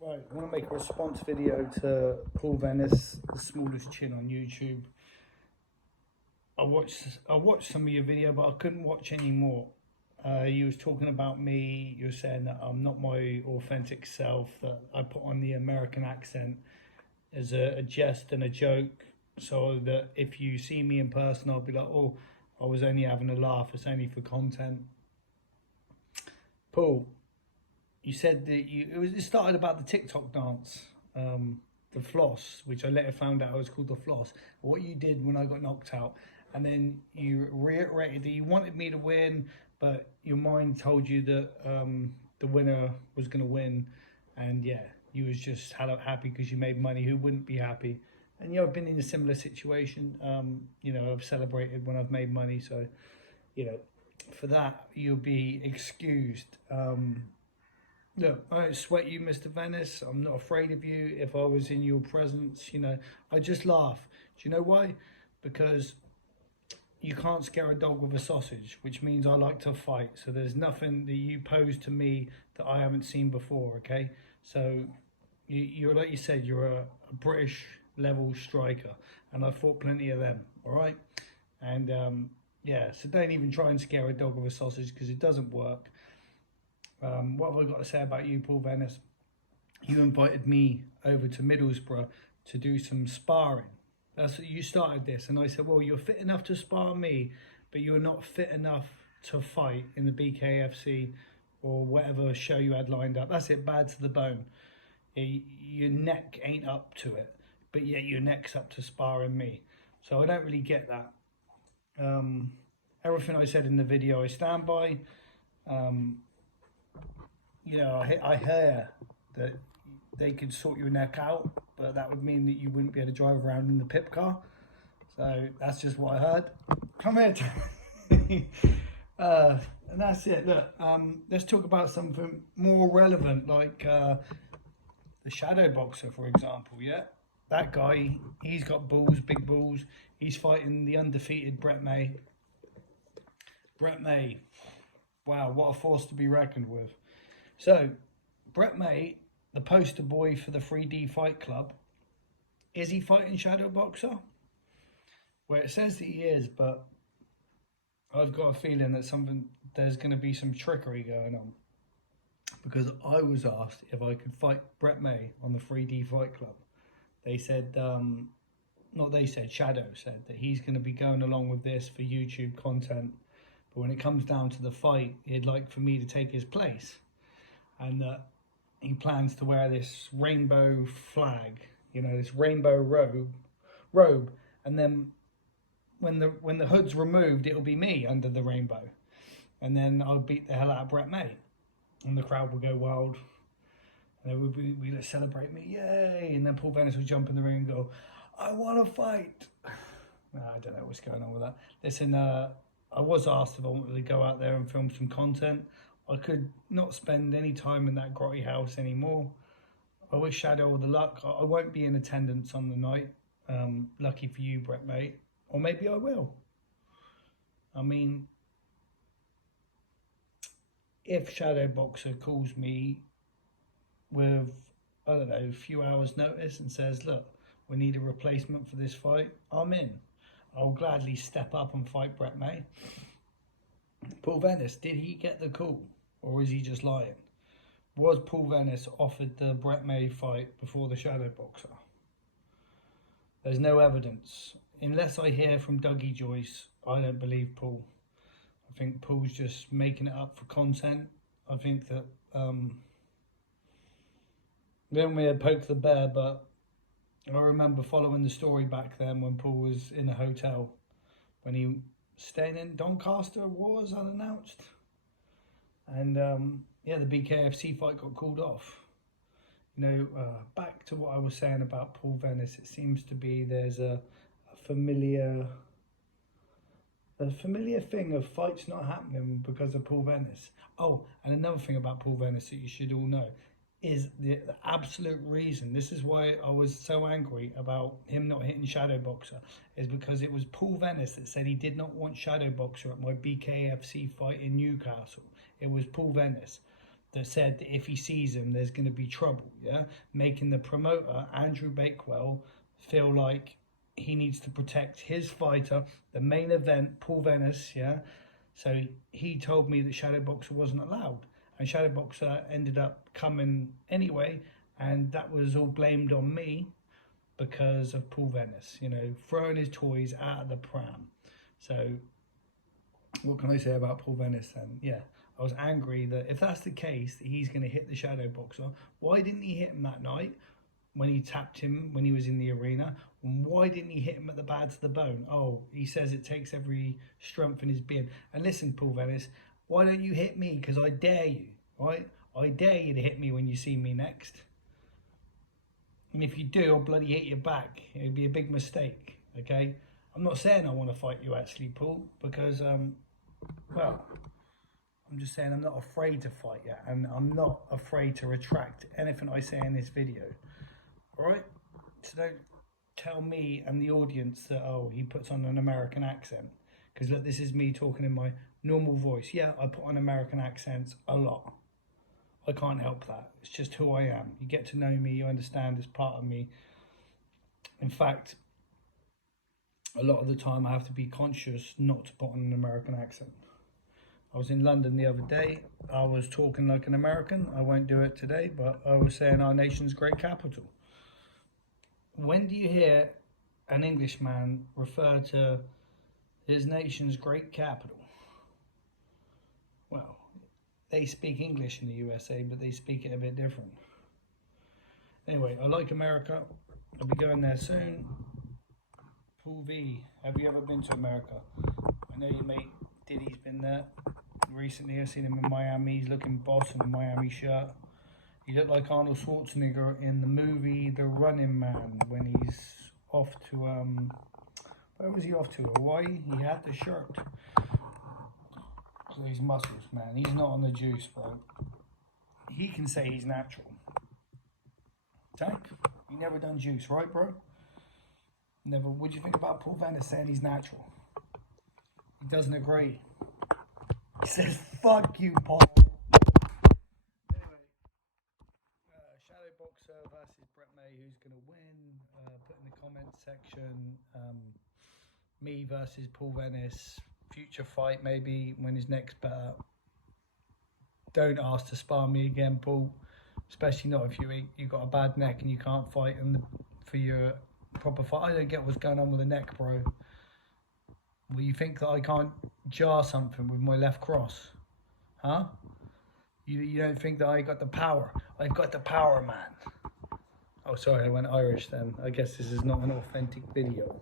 Right, I want to make a response video to Paul Venice, the smallest chin on YouTube. I watched some of your video, but I couldn't watch any more. You was talking about me. You were saying that I'm not my authentic self. That I put on the American accent as a jest and a joke, so that if you see me in person, I'll be like, "Oh, I was only having a laugh. It's only for content." Paul, you said that it started about the TikTok dance, the floss, which I later found out was called the floss. What you did when I got knocked out, and then you reiterated that you wanted me to win, but your mind told you that the winner was going to win, and yeah, you was just happy because you made money. Who wouldn't be happy? And I've been in a similar situation. I've celebrated when I've made money, so for that you'll be excused. Look, I don't sweat you, Mr. Venice. I'm not afraid of you. If I was in your presence, I just laugh. Do you know why? Because you can't scare a dog with a sausage, which means I like to fight. So there's nothing that you pose to me that I haven't seen before, okay? So you're like you said, you're a British level striker, and I fought plenty of them, all right? And yeah, so don't even try and scare a dog with a sausage because it doesn't work. What have I got to say about you, Paul Venis? You invited me over to Middlesbrough to do some sparring. You started this, and I said, well, you're fit enough to spar me, but you're not fit enough to fight in the BKFC or whatever show you had lined up. That's it, bad to the bone. Your neck ain't up to it, but yet your neck's up to sparring me. So I don't really get that. Everything I said in the video I stand by. I hear that they could sort your neck out, but that would mean that you wouldn't be able to drive around in the pip car. So that's just what I heard. Come here. And that's it. Look, let's talk about something more relevant, like the shadow boxer, for example. Yeah, that guy, he's got balls, big balls. He's fighting the undefeated Brett May. Brett May, wow, what a force to be reckoned with. So, Brett May, the poster boy for the 3D Fight Club, is he fighting shadow boxer? Well, it says that he is, but I've got a feeling that there's going to be some trickery going on, because I was asked if I could fight Brett May on the 3D Fight Club. They said, Shadow said that he's going to be going along with this for YouTube content, but when it comes down to the fight, he'd like for me to take his place. And he plans to wear this rainbow flag, this rainbow robe, and then when the hood's removed, it'll be me under the rainbow, and then I'll beat the hell out of Brett May, and the crowd will go wild, and they will celebrate me, yay! And then Paul Venis will jump in the ring and go, "I want to fight." I don't know what's going on with that. Listen, I was asked if I wanted to go out there and film some content. I could not spend any time in that grotty house anymore. I wish Shadow all the luck. I won't be in attendance on the night. Lucky for you, Brett, mate. Or maybe I will. I mean, if Shadow Boxer calls me with, I don't know, a few hours notice and says, look, we need a replacement for this fight, I'm in. I'll gladly step up and fight Brett May. Paul Venis, did he get the call? Or is he just lying? Was Paul Venis offered the Brett May fight before the shadow boxer? There's no evidence. Unless I hear from Dougie Joyce, I don't believe Paul. I think Paul's just making it up for content. I think that we don't really poke the bear, but I remember following the story back then when Paul was in a hotel, when he staying in Doncaster was unannounced. And yeah, the BKFC fight got called off. Back to what I was saying about Paul Venis, it seems to be there's a familiar thing of fights not happening because of Paul Venis. Oh, and another thing about Paul Venis that you should all know is the absolute reason, this is why I was so angry about him not hitting Shadow Boxer, is because it was Paul Venis that said he did not want Shadow Boxer at my BKFC fight in Newcastle. It was Paul Venis. that said that if he sees him, there's going to be trouble, yeah? Making the promoter, Andrew Bakewell, feel like he needs to protect his fighter, the main event, Paul Venis, yeah? So he told me that Shadowboxer wasn't allowed. And Shadowboxer ended up coming anyway, and that was all blamed on me because of Paul Venis, you know, throwing his toys out of the pram. So what can I say about Paul Venis then? Yeah, I was angry that if that's the case, that he's going to hit the shadow boxer, why didn't he hit him that night when he tapped him when he was in the arena? And why didn't he hit him at the bad to the bone? Oh, he says it takes every strength in his being. And listen, Paul Venis, why don't you hit me? Because I dare you, right? I dare you to hit me when you see me next. And if you do, I'll bloody hit you back. It'd be a big mistake, okay? I'm not saying I want to fight you actually, Paul, because, well, I'm just saying I'm not afraid to fight you, and I'm not afraid to retract anything I say in this video, all right? So don't tell me and the audience that, oh, he puts on an American accent, because look, this is me talking in my normal voice. Yeah, I put on American accents a lot. I can't help that. It's just who I am. You get to know me, you understand it's part of me. In fact, a lot of the time I have to be conscious not to put on an American accent. I was in London the other day. I was talking like an American. I won't do it today, but I was saying our nation's great capital. When do you hear an Englishman refer to his nation's great capital? Well, they speak English in the USA, but they speak it a bit different. Anyway, I like America. I'll be going there soon. Paul V, have you ever been to America? I know your mate Diddy's been there recently. I've seen him in Miami. He's looking boss in a Miami shirt. He looked like Arnold Schwarzenegger in the movie The Running Man when he's off to, where was he off to? Hawaii? He had the shirt. These muscles, man. He's not on the juice, bro. He can say he's natural. Tank, you never done juice, right, bro? Never. What do you think about Paul Venis saying he's natural? He doesn't agree. He says, fuck you, Paul. Anyway, Shadow Boxer versus Brett May, who's going to win? Put in the comments section. Me versus Paul Venis. Future fight maybe when his neck's better. Don't ask to spar me again, Paul, especially not if you got a bad neck and you can't fight for your proper fight. I don't get what's going on with the neck, bro. Well, you think that I can't jar something with my left cross, huh? You don't think that I got the power? I've got the power, man. Oh, sorry, I went Irish then. I guess this is not an authentic video.